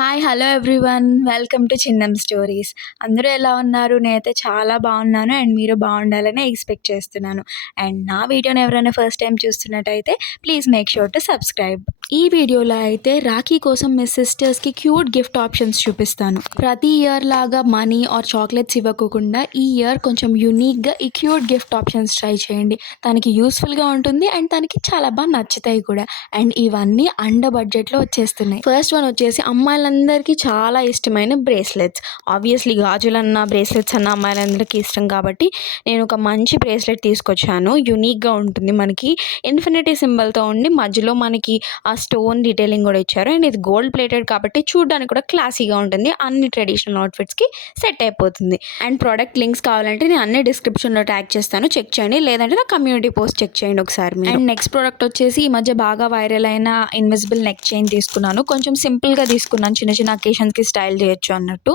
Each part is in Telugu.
Hi! Hello everyone. Welcome to Chinnam stories. అందరూ ఎలా ఉన్నారు? నేనైతే చాలా బాగున్నాను. అండ్ మీరు బాగుండాలని ఎక్స్‌పెక్ట్ చేస్తున్నాను. అండ్ నా వీడియోని ఎవరైనా ఫస్ట్ టైమ్ చూస్తున్నట్టయితే please make sure to subscribe. ఈ వీడియోలో అయితే రాఖీ కోసం మీ సిస్టర్స్‌కి క్యూట్ గిఫ్ట్ ఆప్షన్స్ చూపిస్తాను. ప్రతి ఇయర్ లాగా మనీ ఆర్ చాక్లెట్స్ ఇవ్వకోకుండా ఈ ఇయర్ కొంచెం యూనిక్‌గా ఈ క్యూట్ గిఫ్ట్ ఆప్షన్స్ ట్రై చేయండి. తనకి యూస్‌ఫుల్‌గా ఉంటుంది అండ్ తనకి చాలా బాగా నచ్చుతాయి కూడా. అండ్ ఇవన్నీ అండర్ బడ్జెట్‌లో వచ్చేస్తున్నాయి. ఫస్ట్ వన్ వచ్చేసి అమ్మాయిలందరికీ చాలా ఇష్టమైన బ్రేస్లెట్స్. ఆబ్వియస్లీ గాజులన్నా బ్రేస్లెట్స్ అన్న అమ్మాయిలందరికీ ఇష్టం కాబట్టి నేను ఒక మంచి బ్రేస్లెట్ తీసుకొచ్చాను. యూనిక్‌గా ఉంటుంది. మనకి ఇన్ఫినిటీ సింబల్‌తో ఉండి మధ్యలో మనకి ఆ స్టోన్ డీటెయిలింగ్ కూడా ఇచ్చారు. అండ్ ఇది గోల్డ్ ప్లేటెడ్ కాబట్టి చూడడానికి కూడా క్లాసీగా ఉంటుంది. అన్ని ట్రెడిషనల్ అవుట్ఫిట్స్కి సెట్ అయిపోతుంది. అండ్ ప్రోడక్ట్ లింక్స్ కావాలంటే నేను అన్ని డిస్క్రిప్షన్లో ట్యాగ్ చేస్తాను, చెక్ చేయండి. లేదంటే నా కమ్యూనిటీ పోస్ట్ చెక్ చేయండి ఒకసారి మీరు. అండ్ నెక్స్ట్ ప్రోడక్ట్ వచ్చేసి ఈ మధ్య బాగా వైరల్ అయిన ఇన్విజిబుల్ నెక్ చైన్ తీసుకున్నాను. కొంచెం సింపుల్గా తీసుకున్నాను, చిన్న చిన్న అకేషన్స్కి స్టైల్ చేయొచ్చు అన్నట్టు.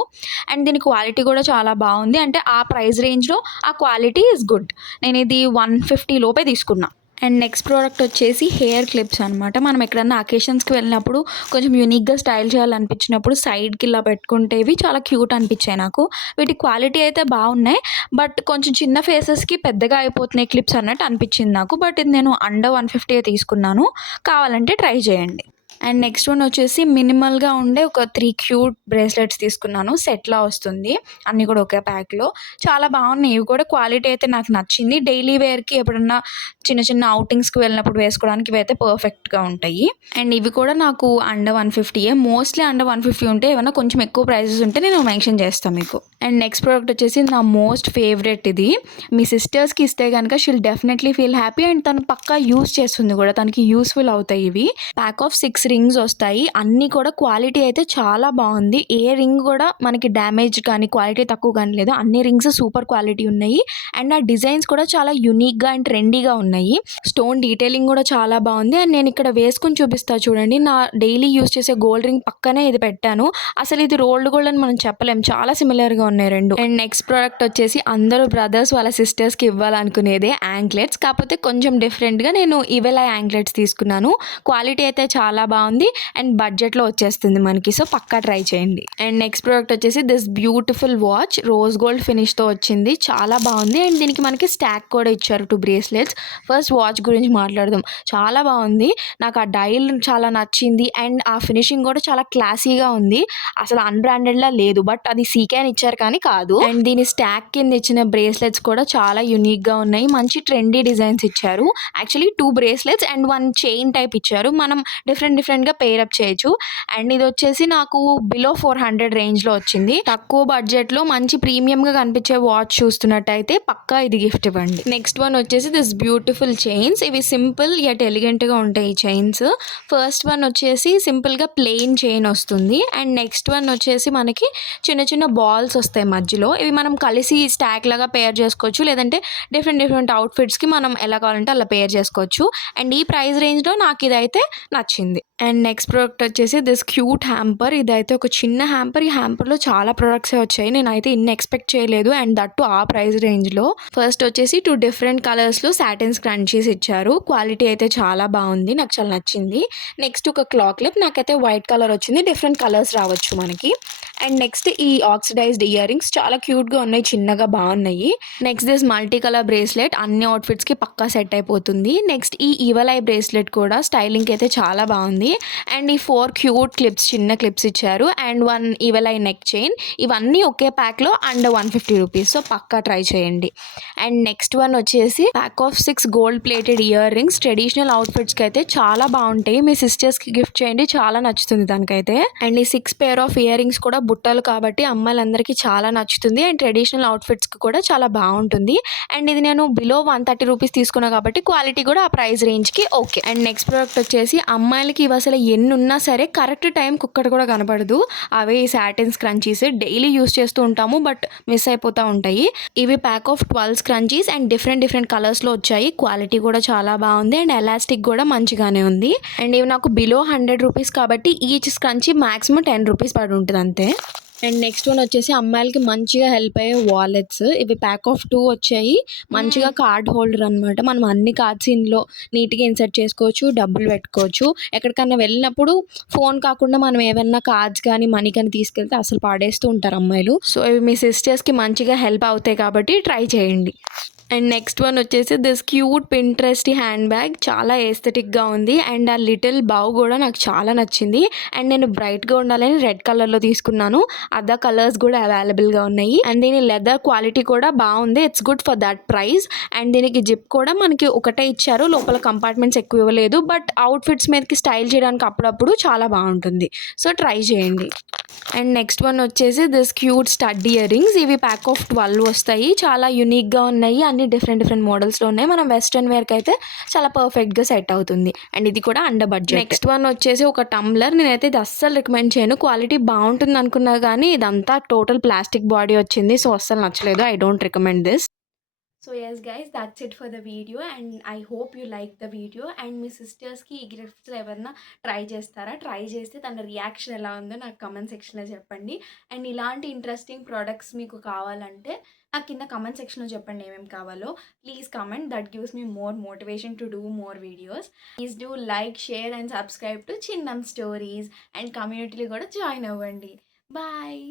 అండ్ దీని క్వాలిటీ కూడా చాలా బాగుంది. అంటే ఆ ప్రైస్ రేంజ్లో ఆ క్వాలిటీ ఈజ్ గుడ్. నేను ఇది 150 లోపే తీసుకున్నా. అండ్ నెక్స్ట్ ప్రోడక్ట్ వచ్చేసి హెయిర్ క్లిప్స్ అనమాట. మనం ఎక్కడన్నా అకేషన్స్కి వెళ్ళినప్పుడు కొంచెం యూనిక్గా స్టైల్ చేయాలనిపించినప్పుడు సైడ్కి ఇలా పెట్టుకుంటే ఇవి చాలా క్యూట్ అనిపించాయి నాకు. వీటి క్వాలిటీ అయితే బాగున్నాయి, బట్ కొంచెం చిన్న ఫేసెస్కి పెద్దగా అయిపోతున్నాయి క్లిప్స్ అన్నట్టు అనిపించింది నాకు. బట్ ఇది నేను అండర్ 150 తీసుకున్నాను. కావాలంటే ట్రై చేయండి. అండ్ నెక్స్ట్ వన్ వచ్చేసి మినిమల్గా ఉండే ఒక 3 క్యూట్ బ్రేస్లెట్స్ తీసుకున్నాను. సెట్లా వస్తుంది, అన్నీ కూడా ఒకే ప్యాక్లో. చాలా బాగున్నాయి. ఇవి కూడా క్వాలిటీ అయితే నాకు నచ్చింది. డైలీ వేర్కి ఎప్పుడన్నా చిన్న చిన్న అవుటింగ్స్కి వెళ్ళినప్పుడు వేసుకోవడానికి ఇవి అయితే పర్ఫెక్ట్గా ఉంటాయి. అండ్ ఇవి కూడా నాకు అండర్ 150. మోస్ట్లీ అండర్ 150 ఉంటే ఏమైనా కొంచెం ఎక్కువ ప్రైజెస్ ఉంటే నేను మెన్షన్ చేస్తాను మీకు. అండ్ నెక్స్ట్ ప్రోడక్ట్ వచ్చేసి నా మోస్ట్ ఫేవరెట్. ఇది మీ సిస్టర్స్కి ఇస్తే కనుక she'll definitely feel happy. And తను పక్కా యూస్ చేస్తుంది కూడా, తనకి యూస్ఫుల్ అవుతాయి ఇవి. ప్యాక్ ఆఫ్ 6 రింగ్స్ వస్తాయి. అన్నీ కూడా క్వాలిటీ అయితే చాలా బాగుంది. ఏ రింగ్ కూడా మనకి డ్యామేజ్ కానీ క్వాలిటీ తక్కువ కానీ లేదు. అన్ని రింగ్స్ సూపర్ క్వాలిటీ ఉన్నాయి. అండ్ ఆ డిజైన్స్ కూడా చాలా యూనిక్గా అండ్ ట్రెండీగా ఉన్నాయి. స్టోన్ డీటెయిలింగ్ కూడా చాలా బాగుంది. అండ్ నేను ఇక్కడ వేసుకుని చూపిస్తా చూడండి. నా డైలీ యూస్ చేసే గోల్డ్ రింగ్ పక్కనే ఇది పెట్టాను. అసలు ఇది రోల్డ్ గోల్డ్ అని మనం చెప్పలేం, చాలా సిమిలర్గా ఉన్నాయి రెండు. అండ్ నెక్స్ట్ ప్రోడక్ట్ వచ్చేసి అందరూ బ్రదర్స్ వాళ్ళ సిస్టర్స్కి ఇవ్వాలనుకునేదే యాంక్లెట్స్. కాకపోతే కొంచెం డిఫరెంట్గా నేను ఇవెలా యాంక్లెట్స్ తీసుకున్నాను. క్వాలిటీ అయితే చాలా బాగుంది అండ్ బడ్జెట్లో వచ్చేస్తుంది మనకి. సో పక్కా ట్రై చేయండి. అండ్ నెక్స్ట్ ప్రోడక్ట్ వచ్చేసి this beautiful watch rose gold ఫినిష్తో వచ్చింది. చాలా బాగుంది. అండ్ దీనికి మనకి స్టాక్ కూడా ఇచ్చారు 2 బ్రేస్లెట్స్. ఫస్ట్ వాచ్ గురించి మాట్లాడదాం. చాలా బాగుంది. నాకు ఆ డైల్ చాలా నచ్చింది. అండ్ ఆ ఫినిషింగ్ కూడా చాలా క్లాసీగా ఉంది. అసలు అన్బ్రాండెడ్లా లేదు, బట్ అది సీకే అని ఇచ్చారు కానీ కాదు. అండ్ దీని స్టాక్ కింద ఇచ్చిన బ్రేస్లెట్స్ కూడా చాలా యూనిక్గా ఉన్నాయి. మంచి ట్రెండీ డిజైన్స్ ఇచ్చారు. Actually 2 bracelets and 1 chain type ఇచ్చారు. మనం డిఫరెంట్గా పేరప్ చేయొచ్చు. అండ్ ఇది వచ్చేసి నాకు బిలో 400 రేంజ్లో వచ్చింది. తక్కువ బడ్జెట్లో మంచి ప్రీమియంగా కనిపించే వాచ్ చూస్తున్నట్టయితే పక్కా ఇది గిఫ్ట్ ఇవ్వండి. నెక్స్ట్ వన్ వచ్చేసి దిస్ బ్యూటిఫుల్ చైన్స్. ఇవి సింపుల్ యట్ ఎలిగెంట్గా ఉంటాయి ఈ చైన్స్. ఫస్ట్ వన్ వచ్చేసి సింపుల్గా ప్లెయిన్ చైన్ వస్తుంది. అండ్ నెక్స్ట్ వన్ వచ్చేసి మనకి చిన్న చిన్న బాల్స్ వస్తాయి మధ్యలో. ఇవి మనం కలిసి స్టాక్ లాగా పేర్ చేసుకోవచ్చు, లేదంటే డిఫరెంట్ అవుట్ఫిట్స్కి మనం ఎలా కావాలంటే అలా పేర్ చేసుకోవచ్చు. అండ్ ఈ ప్రైస్ రేంజ్లో నాకు ఇదైతే నచ్చింది. అండ్ నెక్స్ట్ ప్రోడక్ట్ వచ్చేసి దిస్ క్యూట్ హ్యాంపర్. ఇదైతే ఒక చిన్న హ్యాంపర్. ఈ హ్యాంపర్లో చాలా ప్రొడక్ట్సే వచ్చాయి. నేనైతే ఇన్ని ఎక్స్పెక్ట్ చేయలేదు. అండ్ దట్టు ఆ ప్రైస్ రేంజ్లో. ఫస్ట్ వచ్చేసి 2 డిఫరెంట్ కలర్స్లో సాటిన్ స్క్రంచీస్ ఇచ్చారు. క్వాలిటీ అయితే చాలా బాగుంది, నాకు చాలా నచ్చింది. నెక్స్ట్ ఒక క్లాక్ క్లిప్. నాకైతే వైట్ కలర్ వచ్చింది. డిఫరెంట్ కలర్స్ రావచ్చు మనకి. అండ్ నెక్స్ట్ ఈ ఆక్సిడైజ్డ్ ఇయర్ రింగ్స్ చాలా క్యూట్గా ఉన్నాయి, చిన్నగా బాగున్నాయి. Next this multi colour bracelet అన్ని అవుట్ఫిట్స్కి పక్కా సెట్ అయిపోతుంది. నెక్స్ట్ ఈ ఈవల్ ఐ బ్రేస్లెట్ కూడా స్టైలింగ్కి అయితే చాలా బాగుంది. అండ్ ఈ 4 క్యూట్ క్లిప్స్, చిన్న క్లిప్స్ ఇచ్చారు. And 1 evil I neck chain. ఇవన్నీ ఒకే ప్యాక్లో అండర్ 150 రూపీస్. సో పక్కా ట్రై చేయండి. అండ్ నెక్స్ట్ వన్ వచ్చేసి pack of 6 gold plated earrings. Traditional అవుట్ఫిట్స్కి అయితే చాలా బాగుంటాయి. మీ సిస్టర్స్కి గిఫ్ట్ చేయండి, చాలా నచ్చుతుంది దానికైతే. అండ్ ఈ 6 పేర్ ఆఫ్ ఇయర్ రింగ్స్ కూడా బుట్టలు కాబట్టి అమ్మాయిలందరికీ చాలా నచ్చుతుంది. అండ్ ట్రెడిషనల్ అవుట్ఫిట్స్కి కూడా చాలా బాగుంటుంది. అండ్ ఇది నేను బిలో 130 రూపీస్ తీసుకున్నా కాబట్టి క్వాలిటీ కూడా ఆ ప్రైస్ రేంజ్కి ఓకే. అండ్ నెక్స్ట్ ప్రోడక్ట్ వచ్చేసి అమ్మాయిలకి ఇవి అసలు ఎన్ని ఉన్నా సరే కరెక్ట్ టైంకి ఒక్కటి కూడా కనపడదు. అవే ఈ సాటిన్ స్క్రంచీస్. డైలీ యూస్ చేస్తూ ఉంటాము బట్ మిస్ అయిపోతూ ఉంటాయి. ఇవి pack of 12 scrunchies and different కలర్స్లో వచ్చాయి. క్వాలిటీ కూడా చాలా బాగుంది. అండ్ ఎలాస్టిక్ కూడా మంచిగానే ఉంది. అండ్ ఇవి నాకు బిలో 100 రూపీస్ కాబట్టి ఈచ్ స్క్రంచీ మాక్సిమం 10 రూపీస్ పడి ఉంటుంది అంతే. అండ్ నెక్స్ట్ వన్ వచ్చేసి అమ్మాయిలకి మంచిగా హెల్ప్ అయ్యే వాలెట్స్. ఇవి ప్యాక్ ఆఫ్ 2 వచ్చాయి. మంచిగా కార్డ్ హోల్డర్ అనమాట. మనం అన్ని కార్డ్స్ ఇందులో నీట్‌గా ఇన్సర్ట్ చేసుకోవచ్చు. డబ్బులు పెట్టుకోవచ్చు. ఎక్కడికన్నా వెళ్ళినప్పుడు ఫోన్ కాకుండా మనం ఏవన్నా కార్డ్స్ కానీ, మనీ కానీ తీసుకెళ్తే అసలు పడేస్తూ ఉంటారు అమ్మాయిలు. సో ఇవి మీ సిస్టర్స్‌కి మంచిగా హెల్ప్ అవుతాయి కాబట్టి ట్రై చేయండి. అండ్ నెక్స్ట్ వన్ వచ్చేసి this cute Pinterest hand bag. చాలా ఎస్థెటిక్గా ఉంది. అండ్ ఆ లిటిల్ బౌ కూడా నాకు చాలా నచ్చింది. అండ్ నేను బ్రైట్గా ఉండాలని రెడ్ కలర్లో తీసుకున్నాను. అదర్ కలర్స్ కూడా అవైలబుల్గా ఉన్నాయి. అండ్ దీని లెదర్ క్వాలిటీ కూడా బాగుంది. It's good for that price. And దీనికి జిప్ కూడా మనకి ఒకటే ఇచ్చారు. లోపల కంపార్ట్మెంట్స్ ఎక్కువ ఇవ్వలేదు. బట్ అవుట్ఫిట్స్ మీదకి స్టైల్ చేయడానికి అప్పుడప్పుడు చాలా బాగుంటుంది. సో ట్రై చేయండి. అండ్ నెక్స్ట్ వన్ వచ్చేసి this cute stud ear rings. ఇవి ప్యాక్ ఆఫ్ 12 వస్తాయి. చాలా యూనిక్గా ఉన్నాయి. అన్ని డిఫరెంట్ మోడల్స్లో ఉన్నాయి. మనం వెస్ట్రన్ వేర్కి అయితే చాలా పర్ఫెక్ట్గా సెట్ అవుతుంది. అండ్ ఇది కూడా అండర్ బడ్జెట్. నెక్స్ట్ వన్ వచ్చేసి ఒక టంబ్లర్. నేనైతే ఇది అస్సలు రికమెండ్ చేయను. క్వాలిటీ బాగుంటుంది అనుకున్నా కానీ ఇదంతా టోటల్ ప్లాస్టిక్ బాడీ వచ్చింది. సో అస్సలు నచ్చలేదు. I don't recommend this. So yes guys, that's it for the video. And I hope you like the video. And మీ సిస్టర్స్కి ఈ గిఫ్ట్స్ ఏమన్నా ట్రై చేస్తారా? ట్రై చేస్తే తన రియాక్షన్ ఎలా ఉందో నాకు కమెంట్ సెక్షన్లో చెప్పండి. అండ్ ఇలాంటి ఇంట్రెస్టింగ్ ప్రోడక్ట్స్ మీకు కావాలంటే నాకు కింద కమెంట్ సెక్షన్లో చెప్పండి ఏమేమి కావాలో. Please comment. That gives me more motivation to do more videos. Please do like, share and subscribe to Chinnam stories. And కమ్యూనిటీలో కూడా జాయిన్ అవ్వండి. బాయ్.